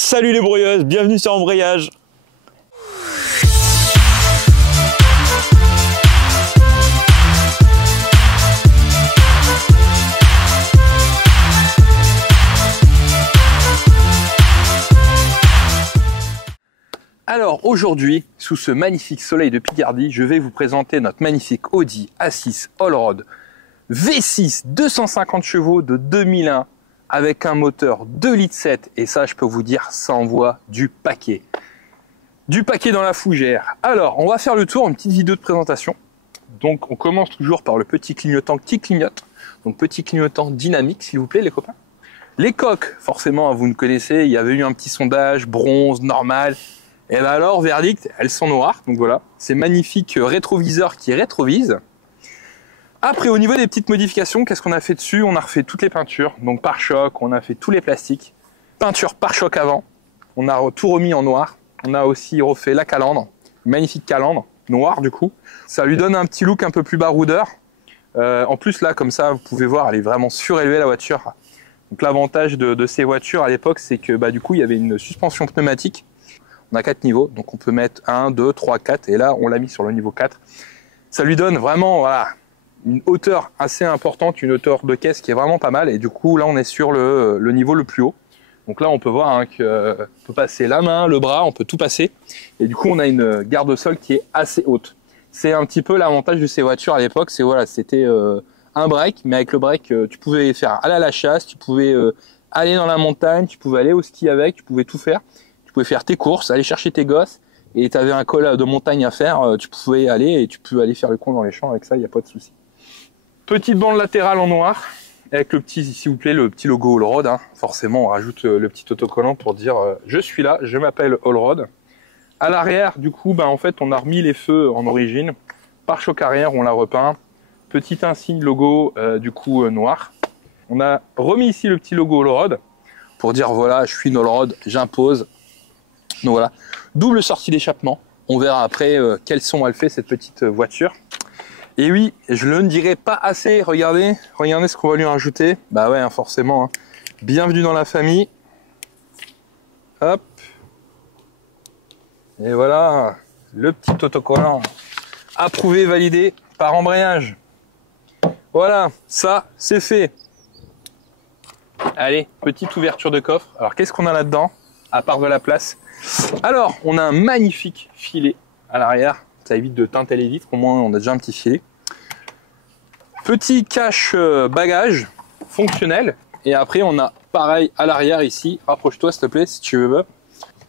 Salut les broyeuses, bienvenue sur Embrayage. Alors aujourd'hui, sous ce magnifique soleil de Picardie, je vais vous présenter notre magnifique Audi A6 Allroad V6 250 chevaux de 2001 avec un moteur 2,7 litres et ça je peux vous dire, ça envoie du paquet. Du paquet dans la fougère. Alors on va faire le tour, une petite vidéo de présentation. Donc on commence toujours par le petit clignotant qui clignote. Donc petit clignotant dynamique s'il vous plaît les copains. Les coques, forcément vous ne connaissez, il y avait eu un petit sondage, bronze, normal. Et bien alors, verdict, elles sont noires, donc voilà, c'est magnifique rétroviseur qui rétrovise. Après, au niveau des petites modifications, qu'est-ce qu'on a fait dessus? On a refait toutes les peintures, donc pare-choc, on a fait tous les plastiques. Peinture pare-choc avant, on a tout remis en noir. On a aussi refait la calandre, magnifique calandre, noire du coup. Ça lui donne un petit look un peu plus baroudeur. En plus là, comme ça, vous pouvez voir, elle est vraiment surélevée la voiture. Donc l'avantage de ces voitures à l'époque, c'est que du coup, il y avait une suspension pneumatique. On a 4 niveaux, donc on peut mettre 1, 2, 3, 4, et là on l'a mis sur le niveau 4. Ça lui donne vraiment voilà, une hauteur assez importante, une hauteur de caisse qui est vraiment pas mal, et du coup là on est sur le niveau le plus haut. Donc là on peut voir qu'on peut passer la main, le bras, on peut tout passer, et du coup on a une garde-sol qui est assez haute. C'est un petit peu l'avantage de ces voitures à l'époque, c'est voilà, c'était un break, mais avec le break tu pouvais faire aller à la chasse, tu pouvais aller dans la montagne, tu pouvais aller au ski avec, tu pouvais tout faire. Tu pouvais faire tes courses, aller chercher tes gosses, et tu avais un col de montagne à faire, tu pouvais aller et tu peux aller faire le con dans les champs avec ça, il n'y a pas de souci. Petite bande latérale en noir, avec le petit, s'il vous plaît, le petit logo Allroad. Hein. Forcément, on rajoute le petit autocollant pour dire je suis là, je m'appelle Allroad. À l'arrière, du coup, en fait, on a remis les feux en origine. Pare-choc arrière, on l'a repeint. Petit insigne logo, du coup, noir. On a remis ici le petit logo Allroad pour dire voilà, je suis une Allroad, j'impose. Donc voilà, double sortie d'échappement. On verra après quel son elle fait cette petite voiture. Et oui, je ne dirai pas assez. Regardez ce qu'on va lui rajouter. Bah ouais, forcément. Hein. Bienvenue dans la famille. Hop. Et voilà, le petit autocollant approuvé, validé par Embrayage. Voilà, ça c'est fait. Allez, petite ouverture de coffre. Alors qu'est-ce qu'on a là-dedans, à part de la place? Alors, on a un magnifique filet à l'arrière. Ça évite de teinter les vitres. Au moins, on a déjà un petit filet. Petit cache bagage fonctionnel. Et après, on a pareil à l'arrière ici. Rapproche-toi, s'il te plaît, si tu veux.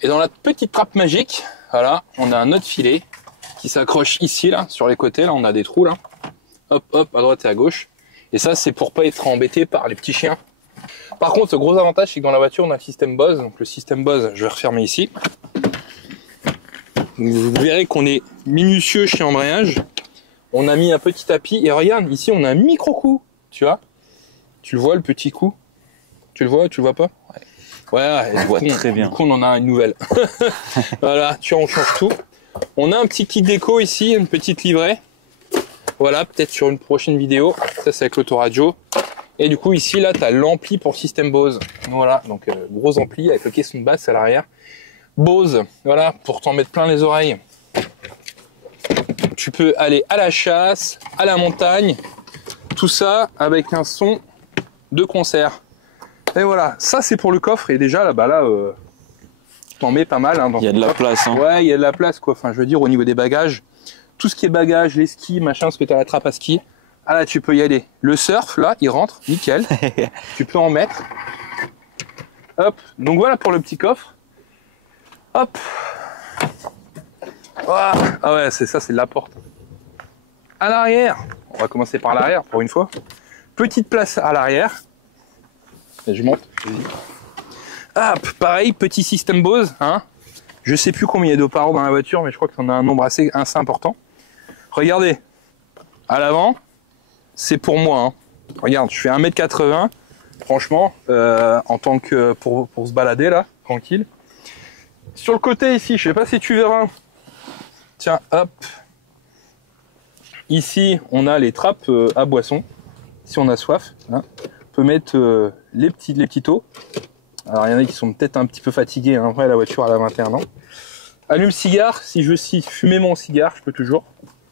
Et dans la petite trappe magique, voilà, on a un autre filet qui s'accroche ici, là, sur les côtés. Là, on a des trous, là. Hop, hop, à droite et à gauche. Et ça, c'est pour pas être embêté par les petits chiens. Par contre, le gros avantage, c'est que dans la voiture, on a le système Bose. Donc le système Bose, je vais refermer ici. Vous verrez qu'on est minutieux chez Embrayage. On a mis un petit tapis. Et regarde, ici, on a un micro-coup. Tu vois? Tu le vois, le petit coup? Tu le vois pas? Ouais, je vois très bien. Du coup, on en a une nouvelle. Voilà, on change tout. On a un petit kit déco ici, une petite livrée. Voilà, peut-être sur une prochaine vidéo. Ça, c'est avec l'autoradio. Et du coup, ici, là, tu as l'ampli pour le système Bose. Voilà, donc gros ampli avec le caisson de basse à l'arrière. Bose, voilà, pour t'en mettre plein les oreilles. Tu peux aller à la chasse, à la montagne. Tout ça avec un son de concert. Et voilà, ça, c'est pour le coffre. Et déjà, là, t'en mets pas mal. Hein, il y a de la place. Hein. Ouais, il y a de la place, quoi. Enfin, je veux dire, au niveau des bagages, tout ce qui est bagages, les skis, machin, ce que tu as la trappe à ski. Ah là, tu peux y aller. Le surf, là, il rentre, nickel. Tu peux en mettre. Hop. Donc voilà pour le petit coffre. Hop. Ah ouais, c'est ça, c'est de la porte. À l'arrière, on va commencer par l'arrière pour une fois. Petite place à l'arrière. Je monte. Hop, pareil, petit système Bose. Hein. Je sais plus combien il y a d'haut-parleurs dans la voiture, mais je crois qu'on a un nombre assez important. Regardez, à l'avant. C'est pour moi. Hein. Regarde, je fais 1m80. Franchement, en tant que pour se balader là, tranquille. Sur le côté ici, je sais pas si tu verras. Tiens, hop. Ici, on a les trappes à boisson. Si on a soif, hein. On peut mettre les petits eaux. Alors il y en a qui sont peut-être un petit peu fatigués, hein. Après la voiture elle a 21 ans. Allume cigare, si je veux fumer mon cigare, je peux toujours.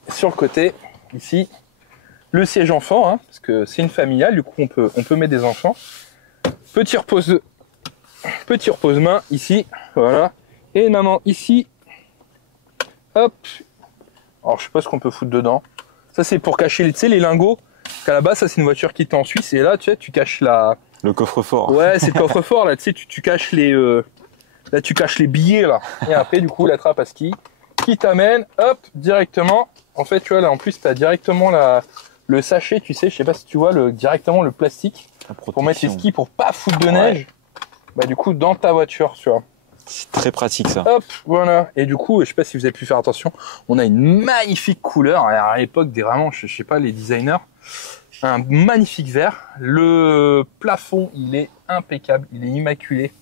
Sur le côté, ici, le siège enfant, hein, parce que c'est une familiale, du coup on peut mettre des enfants. Petit repose-main ici, voilà. Et maman ici, hop. Alors je sais pas ce qu'on peut foutre dedans. Ça c'est pour cacher, tu sais, les lingots. À la base, ça c'est une voiture qui était en Suisse, et là tu sais, tu caches la... Le coffre-fort. Ouais, c'est le coffre-fort, là, tu sais, tu caches les... Là tu caches les billets, là. Et après, du coup, la trappe à ski qui t'amène, hop, directement. En fait, tu vois, là en plus, tu as directement le sachet, tu sais, je sais pas si tu vois, directement le plastique pour mettre les skis pour pas foutre de neige. Bah du coup, dans ta voiture, tu vois. C'est très pratique ça. Hop, voilà. Et du coup, je sais pas si vous avez pu faire attention, on a une magnifique couleur. Alors, à l'époque, vraiment, je sais pas, les designers, un magnifique vert. Le plafond, il est impeccable, il est immaculé.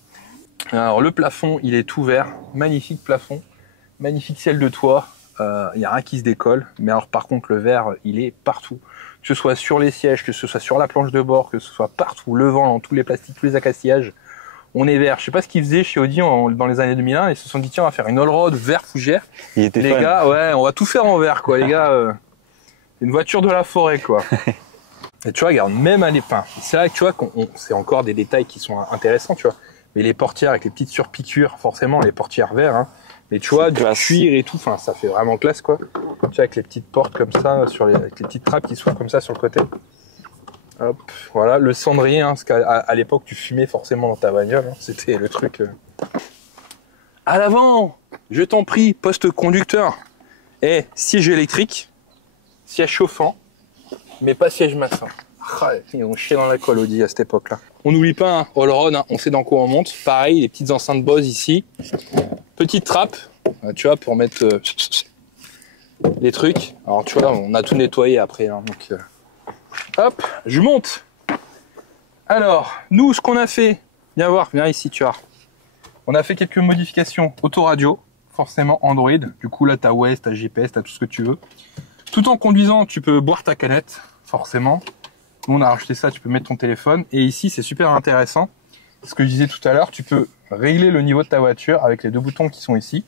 Alors, le plafond, il est tout vert, magnifique plafond, magnifique ciel de toit. Il y a rien qui se décolle. Mais alors, par contre, le vert, il est partout. Que ce soit sur les sièges, que ce soit sur la planche de bord, que ce soit partout, le vent, dans tous les plastiques, tous les accasillages. On est vert. Je sais pas ce qu'ils faisaient chez Audi dans les années 2001. Ils se sont dit tiens, on va faire une all-road vert fougère. Les gars, ouais, on va tout faire en vert, quoi. Les gars, une voiture de la forêt, quoi. Et tu vois, regarde, même à l'épin. C'est vrai que tu vois, c'est encore des détails qui sont intéressants, tu vois. Mais les portières avec les petites surpiqûres, forcément, les portières verts, hein. Mais tu vois, du cuir et tout, enfin, ça fait vraiment classe, quoi. Tu vois, avec les petites portes comme ça, avec les petites trappes qui s'ouvrent comme ça sur le côté. Hop, voilà, le cendrier, hein, parce qu'à l'époque, tu fumais forcément dans ta bagnole, hein, c'était le truc. À l'avant, je t'en prie, poste conducteur. Et siège électrique, siège chauffant, mais pas siège massant. Ah, ils ont chié dans la colle, Audi, à cette époque-là. On n'oublie pas, hein, all-road, hein, on sait dans quoi on monte. Pareil, les petites enceintes Bose ici. Petite trappe, tu vois, pour mettre les trucs. Alors, tu vois, on a tout nettoyé après, hein, donc... Hop, je monte. Alors, nous, ce qu'on a fait, viens voir, viens ici, tu vois. On a fait quelques modifications autoradio, forcément Android. Du coup, là, t'as Waze, t'as GPS, t'as tout ce que tu veux. Tout en conduisant, tu peux boire ta canette, forcément. Nous, on a rajouté ça, tu peux mettre ton téléphone. Et ici, c'est super intéressant. Ce que je disais tout à l'heure, tu peux régler le niveau de ta voiture avec les deux boutons qui sont ici.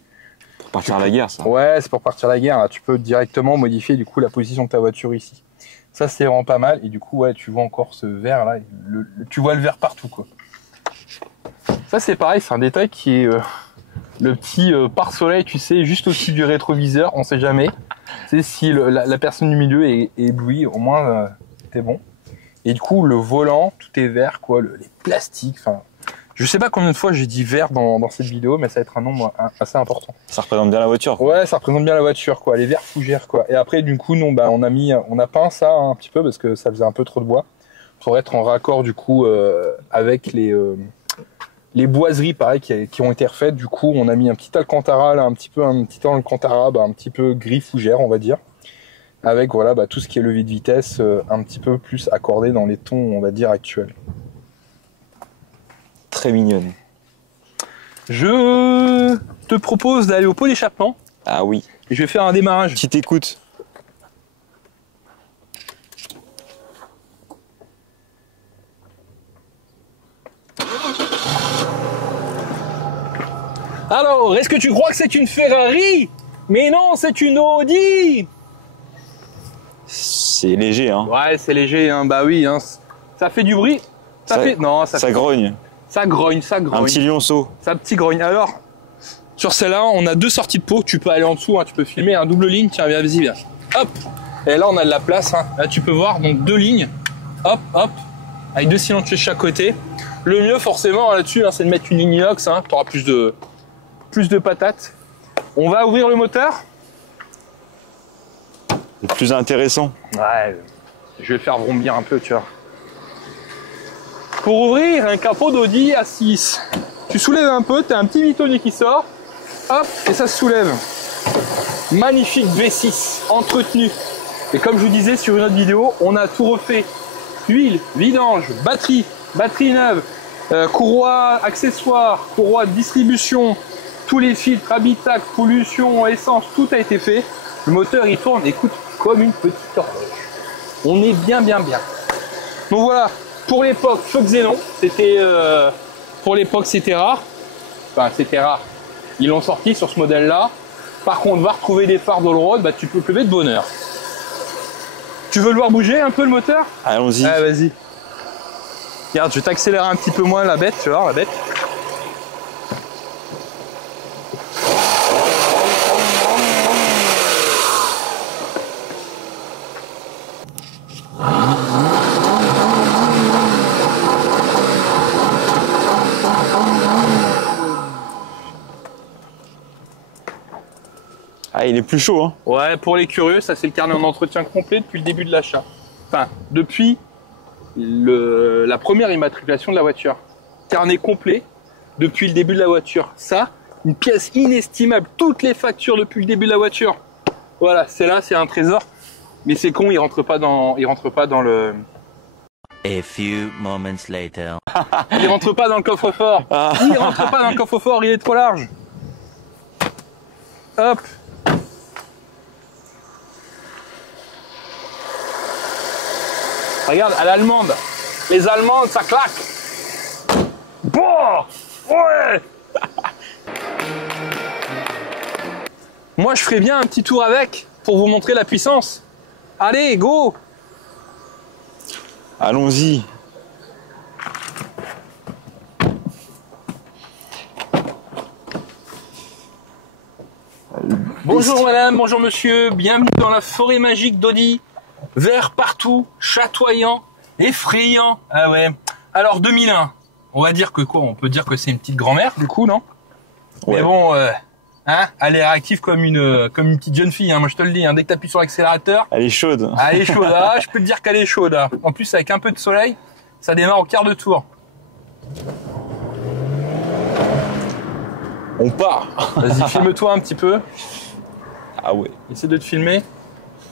Pour partir à la guerre, ça. Ouais, c'est pour partir à la guerre. Là, tu peux directement modifier, du coup, la position de ta voiture ici. Ça, c'est vraiment pas mal. Et du coup, ouais, tu vois encore ce vert là. Tu vois le vert partout, quoi. Ça, c'est pareil. C'est un détail qui est le petit pare-soleil, tu sais, juste au-dessus du rétroviseur. On sait jamais. Tu sais, si la personne du milieu est éblouie, au moins, t'es bon. Et du coup, le volant, tout est vert, quoi. Les plastiques, enfin... Je sais pas combien de fois j'ai dit vert dans cette vidéo, mais ça va être un nombre assez important. Ça représente bien la voiture, quoi. Ouais, ça représente bien la voiture, quoi. Les verts fougères, quoi. Et après, du coup, non, bah, on a peint ça un petit peu parce que ça faisait un peu trop de bois pour être en raccord, du coup, avec les boiseries, pareil, qui ont été refaites. Du coup, on a mis un petit Alcantara, là, un petit Alcantara, bah, un petit peu gris fougère, on va dire. Avec, voilà, bah, tout ce qui est levier de vitesse, un petit peu plus accordé dans les tons, on va dire, actuels. Très mignonne. Je te propose d'aller au pot d'échappement. Ah oui. Et je vais faire un démarrage. Petite écoute. Alors, est-ce que tu crois que c'est une Ferrari? Mais non, c'est une Audi. C'est léger, hein. Ouais, c'est léger, hein. Bah oui, hein. Ça fait du bruit. Ça grogne. Ça grogne. Un petit lionceau. Ça petit grogne. Alors, sur celle-là, on a deux sorties de pot. Tu peux aller en dessous, hein, tu peux filmer un double ligne. Tiens, viens, vas-y, viens. Hop. Et là, on a de la place. Hein. Là, tu peux voir donc deux lignes. Hop, hop. Avec deux cylindres de chaque côté. Le mieux, forcément, là-dessus, hein, c'est de mettre une ligne inox. Hein. Tu auras plus de patates. On va ouvrir le moteur. Le plus intéressant. Ouais. Je vais le faire vrombir un peu, tu vois. Pour ouvrir un capot d'Audi A6, tu soulèves un peu, tu as un petit mitonnier qui sort, hop, et ça se soulève. Magnifique V6, entretenu. Et comme je vous disais sur une autre vidéo, on a tout refait. Huile, vidange, batterie neuve, courroie accessoire, courroie de distribution, tous les filtres, habitacle, pollution, essence, tout a été fait. Le moteur, il tourne, écoute, comme une petite horloge. On est bien. Donc voilà. Pour l'époque, feu xénon, c'était Pour l'époque, c'était rare. Enfin, c'était rare. Ils l'ont sorti sur ce modèle-là. Par contre, va retrouver des phares d'Allroad, bah, tu peux te lever de bonheur. Tu veux le voir bouger un peu le moteur? Allons-y. Ah, vas-y. Regarde, je vais t'accélérer un petit peu moins la bête, tu vois, la bête. Ah, il est plus chaud, hein. Ouais, pour les curieux, ça c'est le carnet en entretien complet depuis le début de l'achat. Enfin, depuis la première immatriculation de la voiture. Carnet complet depuis le début de la voiture. Ça, une pièce inestimable. Toutes les factures depuis le début de la voiture. Voilà, c'est là, c'est un trésor. Mais c'est con, il rentre pas dans le... A few moments later. Il rentre pas dans le coffre-fort. Il rentre pas dans le coffre-fort, il est trop large. Hop. Regarde, à l'allemande. Les allemandes, ça claque. Bon, ouais. Moi, je ferais bien un petit tour avec pour vous montrer la puissance. Allez, go. Allons-y. Bonjour madame, bonjour monsieur, bienvenue dans la forêt magique d'Audi. Vert partout, chatoyant, effrayant. Ah ouais. Alors 2001, on va dire que quoi? On peut dire que c'est une petite grand-mère du coup, non? Ouais. Mais bon, hein, elle est réactive comme une petite jeune fille, hein, moi je te le dis, hein, dès que tu appuies sur l'accélérateur, Elle est chaude. elle est chaude. Ah, je peux te dire qu'elle est chaude. Hein. En plus avec un peu de soleil, ça démarre au quart de tour. On part. Vas-y, filme-toi un petit peu. Ah ouais. Essaie de te filmer.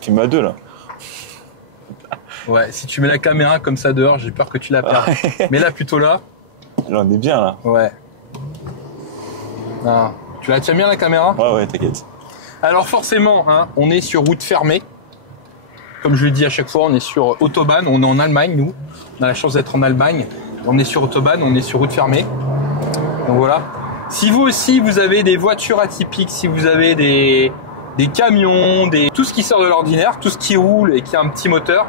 Tu m'as deux là. Ouais, si tu mets la caméra comme ça dehors, j'ai peur que tu la perdes. Mais là, plutôt là. Là, on est bien là. Ouais. Ah. Tu la tiens bien la caméra? Ouais, ouais, t'inquiète. Alors forcément, hein, on est sur route fermée. Comme je le dis à chaque fois, on est sur Autobahn. On est en Allemagne, nous. On a la chance d'être en Allemagne. On est sur Autobahn, on est sur route fermée. Donc voilà. Si vous aussi, vous avez des voitures atypiques, si vous avez des camions, tout ce qui sort de l'ordinaire, tout ce qui roule et qui a un petit moteur,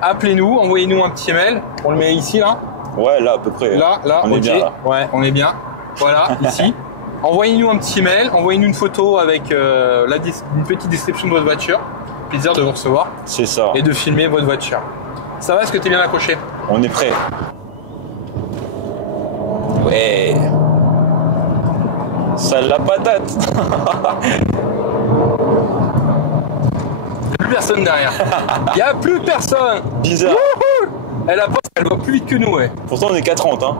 appelez-nous, envoyez-nous un petit mail. On le met ici, là. Ouais, là, à peu près. Là, on ok. est bien là. Ouais, on est bien. Voilà, ici. Envoyez-nous un petit mail, envoyez-nous une photo avec une petite description de votre voiture. Plaisir de vous recevoir C'est ça. et de filmer votre voiture. Ça va, est-ce que tu es bien accroché? On est prêt. Ouais. Ça la patate. Plus personne derrière. Il n'y a plus personne. Bizarre. Wouhou, elle a pas, elle va plus vite que nous, ouais. Pourtant, on est qu'à 30, hein.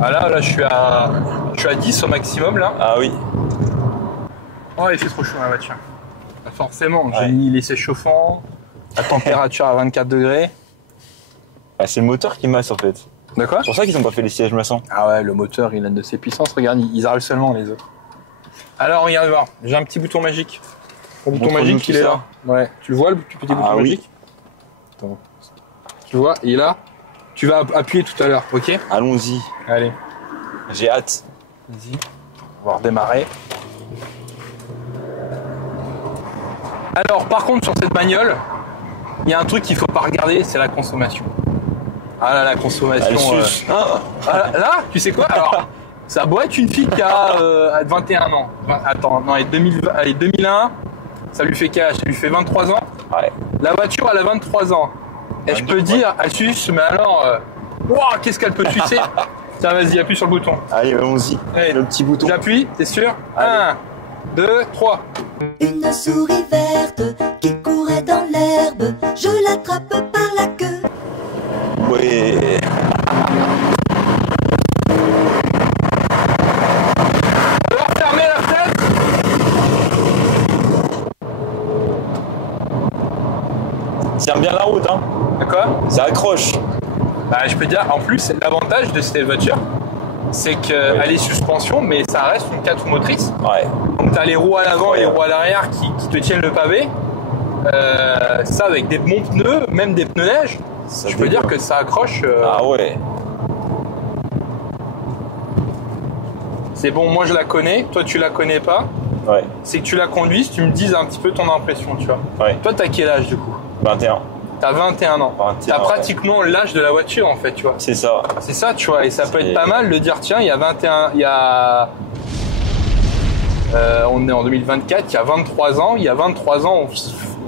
Ah là, je suis à 10 au maximum, là. Ah oui. Oh, il fait trop chaud dans la voiture. Bah, forcément, j'ai Ouais. mis l'essai chauffant, la température à 24 degrés. Ah, c'est le moteur qui masse en fait. D'accord. C'est pour ça qu'ils n'ont pas fait les sièges maçons. Ah ouais, le moteur, il a de ses puissances. Regarde, ils arrivent seulement, les autres. Alors, regarde voir. J'ai un petit bouton magique. Le bouton Montre-nous magique, tout il est ça. là. Ouais. Tu le vois, le petit bouton Ah oui. magique? Attends. Tu le vois, il est là. Tu vas appuyer tout à l'heure, ok? Allons-y. Allez, J'ai hâte. vas-y. On va redémarrer. Alors, par contre, sur cette bagnole, il y a un truc qu'il faut pas regarder, c'est la consommation. Ah là, la consommation. Elle suce. Ah, là, tu sais quoi? Alors, ça doit être une fille qui a 21 ans. Attends, non, elle est 2020, elle est 2001. Ça lui fait quel âge? Ça lui fait 23 ans. Ouais. La voiture, elle a 23 ans. Et je peux dire, elle suce, mais alors, wow, qu'est-ce qu'elle peut sucer? Tiens, vas-y, appuie sur le bouton. Allez, allons-y. Allez. Le petit bouton. J'appuie, t'es sûr? Allez. 1, 2, 3. Une souris verte qui courait dans l'herbe, je l'attrape par la queue. Ouais. Alors, fermez la fenêtre. Tient bien la route, hein. D'accord? Ça accroche. Bah, je peux dire, en plus, l'avantage de cette voiture, c'est qu'elle est suspension, mais ça reste une 4 roues motrices. Ouais. Donc, tu as les roues à l'avant et les Ouais. roues à l'arrière qui te tiennent le pavé. Ça, avec des bons pneus, même des pneus neige, Ça je peux dire dégueule. que ça accroche. Ah ouais. c'est bon, moi je la connais, toi tu la connais pas. Ouais. C'est que tu la conduises, tu me dises un petit peu ton impression, tu vois. Ouais. Toi, t'as quel âge du coup? 21. T'as 21 ans. 21, T'as pratiquement l'âge de la voiture en fait, tu vois. C'est ça. C'est ça, tu vois. Et ça peut être pas mal de dire, tiens, il y a 21, il y a... on est en 2024, il y a 23 ans. Il y a 23 ans,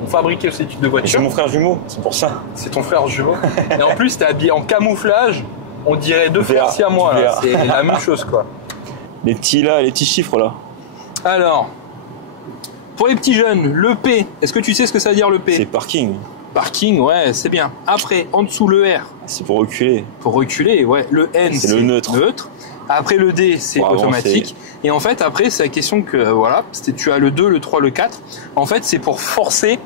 on fabriquait ce type de Et voiture. c'est mon frère jumeau, c'est pour ça. C'est ton frère jumeau. Et en plus, t'es habillé en camouflage. On dirait deux frères siamois, là. C'est la même chose, quoi. Les petits chiffres là. Alors, pour les petits jeunes, le P, est-ce que tu sais ce que ça veut dire le P? C'est parking. Parking, ouais, c'est bien. Après, en dessous, le R. C'est pour reculer. Pour reculer, ouais. Le N, c'est le neutre. Après, le D, c'est pour automatique. avancer. Et en fait, après, c'est la question que, voilà, tu as le 2, le 3, le 4. En fait, c'est pour forcer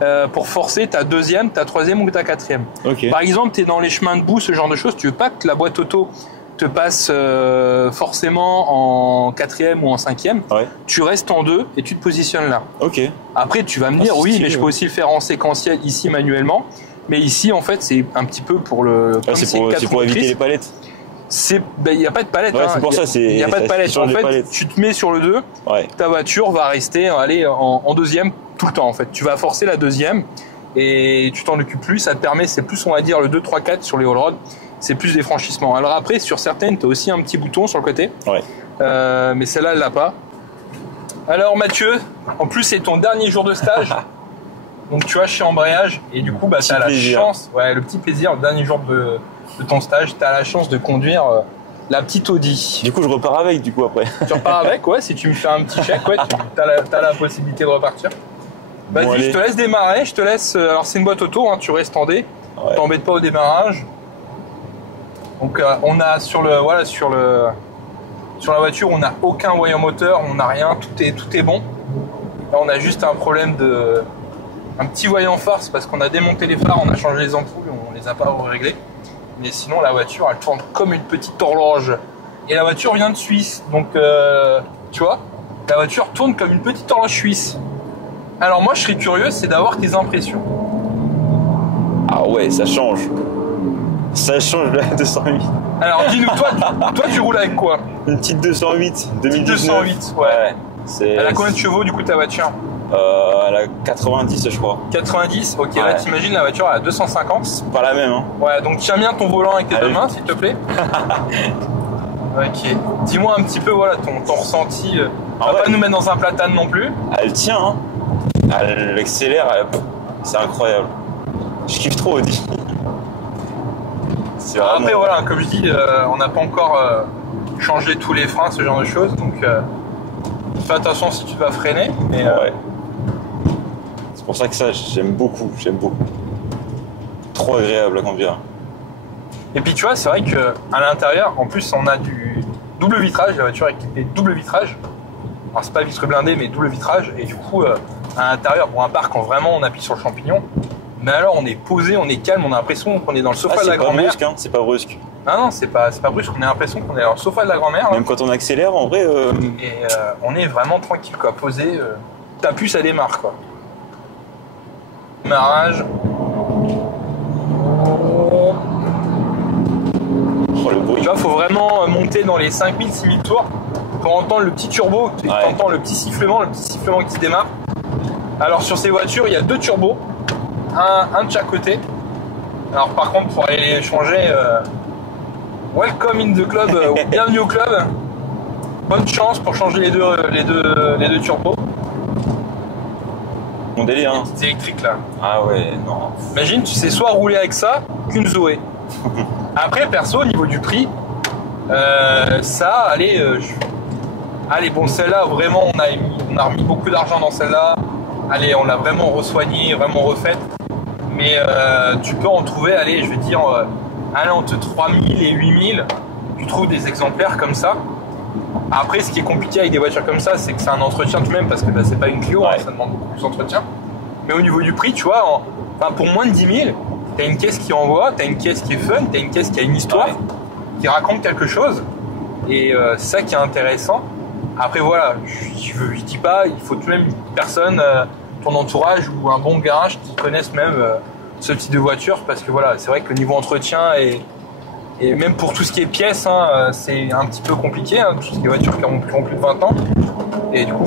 ta deuxième, ta troisième ou ta quatrième. Ok. Par exemple, tu es dans les chemins de boue, ce genre de choses, tu veux pas que la boîte auto te passe forcément en quatrième ou en cinquième. Ouais. Tu restes en 2 et tu te positionnes là. Ok. Après, tu vas me dire, c'est oui, stylé, mais je peux aussi le faire en séquentiel ici manuellement. Mais ici, en fait, c'est un petit peu pour le. Ah, c'est pour éviter les palettes. Il n'y a pas de palette. Ouais, c'est pour ça. Il n'y a pas de palette. En fait, tu te mets sur le 2, ouais. ta voiture va rester en deuxième tout le temps. En fait, tu vas forcer la deuxième et tu t'en occupes plus. Ça te permet, c'est plus, on va dire, le 2, 3, 4 sur les all road. C'est plus des franchissements. Alors après, sur certaines, tu as aussi un petit bouton sur le côté. Ouais. Mais celle-là, elle l'a pas. Alors Mathieu, en plus, c'est ton dernier jour de stage. Donc tu vois, chez Embrayage. Et du coup, bah, tu as la chance, ouais, le petit plaisir, le dernier jour de ton stage, tu as la chance de conduire la petite Audi. Du coup, je repars avec, du coup, après. Tu repars avec, ouais, si tu me fais un petit chèque, ouais, tu as la possibilité de repartir. Vas-y, Bon, je te laisse démarrer, je te laisse. Alors, c'est une boîte auto, hein, tu restes en D. Ouais. T'embêtes pas au démarrage. Donc, on a sur la voiture, on n'a aucun voyant moteur, on n'a rien, tout est bon. Là, on a juste un problème un petit voyant phare, parce qu'on a démonté les phares, on a changé les ampoules, on les a pas réglées. Mais sinon, la voiture, elle tourne comme une petite horloge. Et la voiture vient de Suisse, donc tu vois, la voiture tourne comme une petite horloge suisse. Alors moi, je serais curieux, c'est d'avoir tes impressions. Ah ouais, ça change. Ça change de la 208. Alors dis-nous, toi tu roules avec quoi? Une petite 208, 2019. 208, ouais. Elle a combien de chevaux du coup ta voiture? Elle a 90 je crois. 90, ok, ouais. Là t'imagines la voiture elle a 250. C'est pas la même hein. Ouais, donc tiens bien ton volant avec tes deux mains s'il te plaît. Ok, dis-moi un petit peu voilà ton ressenti. On va pas nous mettre dans un platane non plus. Elle tient hein. Elle accélère, c'est incroyable. Je kiffe trop Audi. Vraiment... Après voilà, comme je dis, on n'a pas encore changé tous les freins, ce genre de choses, donc fais attention si tu vas freiner. Mais, ouais. C'est pour ça que ça, j'aime beaucoup. Trop agréable à conduire. Et puis tu vois, c'est vrai qu'à l'intérieur, en plus on a du double vitrage, la voiture est équipée de double vitrage. Alors c'est pas vitre blindée mais double vitrage, et du coup à l'intérieur, pour un parc quand vraiment on appuie sur le champignon, mais alors on est posé, on est calme, on a l'impression qu'on est dans le sofa de la grand-mère. Hein, c'est pas brusque. Non, c'est pas brusque, on a l'impression qu'on est dans le sofa de la grand-mère. Même quand on accélère, en vrai... Et on est vraiment tranquille, quoi, posé. T'appuies, ça démarre, quoi. Démarrage. Oh, le bruit. Tu vois, faut vraiment monter dans les 5000, 6000 tours pour entendre le petit turbo, tu entends le petit sifflement qui démarre. Alors sur ces voitures, il y a 2 turbos, un de chaque côté. Alors par contre, pour aller les changer, welcome in the club, bienvenue au club. Bonne chance pour changer les deux turbos. Mon délire, hein. C'est électrique là. Ah ouais, non. Imagine, tu sais soit rouler avec ça qu'une Zoé. Après, perso, au niveau du prix, ça, allez, bon, celle-là, vraiment, on a remis beaucoup d'argent dans celle-là. Allez, on l'a vraiment re-soignée, vraiment refaite. Mais tu peux en trouver, allez, je vais dire, entre 3000 et 8000, tu trouves des exemplaires comme ça. Après, ce qui est compliqué avec des voitures comme ça, c'est que c'est un entretien tout de même, parce que c'est pas une Clio, ça demande beaucoup plus d'entretien. Mais au niveau du prix, tu vois, pour moins de 10 000, t'as une caisse qui envoie, t'as une caisse qui est fun, t'as une caisse qui a une histoire, qui raconte quelque chose. Et c'est ça qui est intéressant. Après, voilà, je dis pas, il faut tout de même une personne, ton entourage ou un bon garage qui connaissent même ce type de voiture, parce que voilà, c'est vrai que le niveau entretien Et même pour tout ce qui est pièces, hein, c'est un petit peu compliqué, hein, tout ce qui est voitures qui ont plus de 20 ans. Et du coup,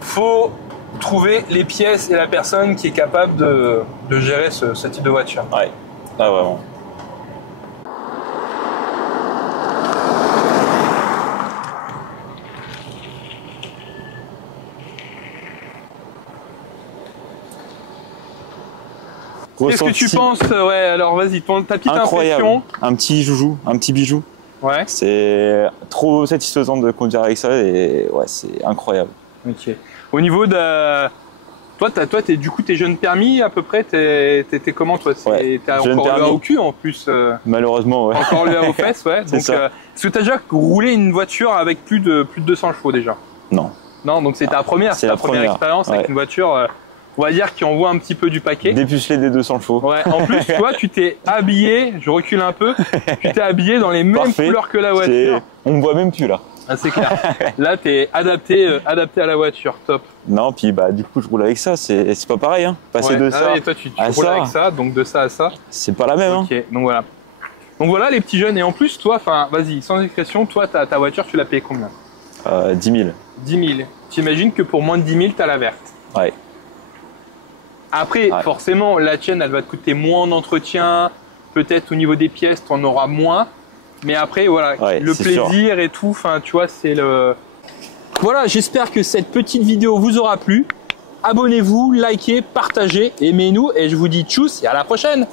faut trouver les pièces et la personne qui est capable de gérer ce type de voiture. Ouais, ah, vraiment. Qu'est-ce que tu penses? Ouais, alors vas-y, ta petite impression. Un petit joujou, un petit bijou. Ouais. C'est trop satisfaisant de conduire avec ça et ouais, c'est incroyable. Ok. Au niveau de... Toi, du coup, t'es jeune permis à peu près, t'es comment toi? Ouais, t'as encore le A au cul en plus. Malheureusement, ouais. Encore le A aux fesses, ouais. Donc, est-ce que t'as déjà roulé une voiture avec plus de 200 chevaux déjà? Non. Non, donc c'est ta première, c'est ta première expérience avec une voiture, on va dire, qui envoie un petit peu du paquet. Dépuceler des 200 chevaux. Ouais. En plus, toi, tu t'es habillé, je recule un peu, tu t'es habillé dans les mêmes couleurs que la voiture. On me voit même plus là. Ah, c'est clair. Là, t'es adapté à la voiture, top. Non, puis bah du coup, je roule avec ça, c'est pas pareil, hein. Passer de ça et toi, tu roules avec ça, donc de ça à ça. C'est pas la même, Ok, donc voilà. Donc voilà les petits jeunes. Et en plus, toi, enfin, vas-y, sans discrétion, toi, ta voiture, tu l'as payée combien? 10 000. 10 000. T'imagines que pour moins de 10 000, t'as la verte. Ouais. Après, forcément, la tienne, elle va te coûter moins en entretien. Peut-être au niveau des pièces, t'en auras moins. Mais après, voilà, le plaisir sûr. Et tout, enfin, tu vois, c'est le... Voilà, j'espère que cette petite vidéo vous aura plu. Abonnez-vous, likez, partagez, aimez-nous et je vous dis tchuss et à la prochaine.